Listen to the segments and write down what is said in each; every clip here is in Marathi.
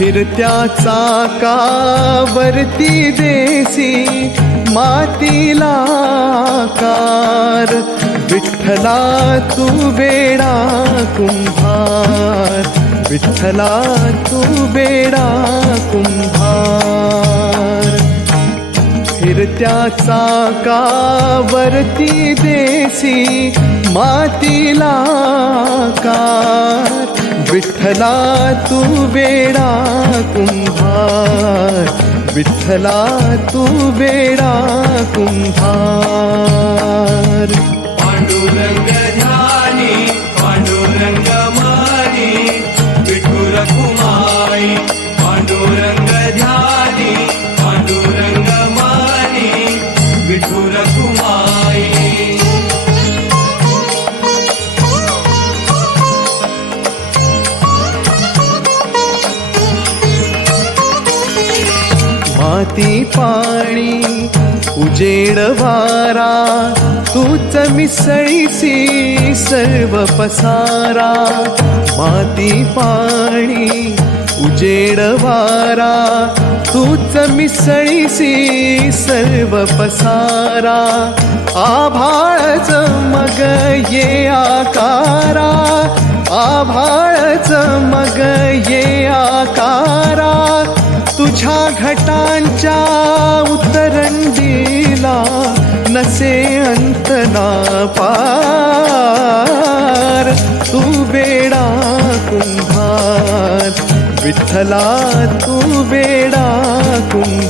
फिरत्या कावरती देसी मातीला कार विठ्ठला तू बेडा कुंभार. विठ्ठला तू बेडा कुंभार. फिरत्या चाकावरती देसी मातीला कार विठ्ठला तू बेडा कुंभार. विठ्ठला तू बेडा कुंभार. पांडुरंग ध्यानी पांडुरंग मानी विठुर माती पाणी उजेड वारा तूच मिसळीसी सर्व पसारा. माती पाणी उजेड वारा तूच मिसळीसी सर्व पसारा. आभाळच मग ये आकारा आभाळच मग ये माझ्या घटांच्या उत्तरंडीला नसे अंत ना पार तू बेडा कुंभार विठ्ठला तू बेडा कुंभार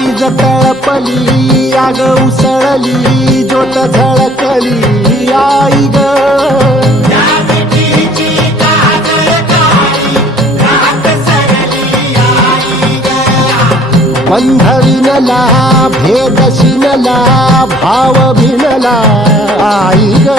आई तळपली आग उसळली ज्योत झळकली आई ग बंध विनला भेद शिनला भाव भिनला आई ग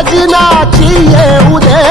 खजिनाची येऊ दे.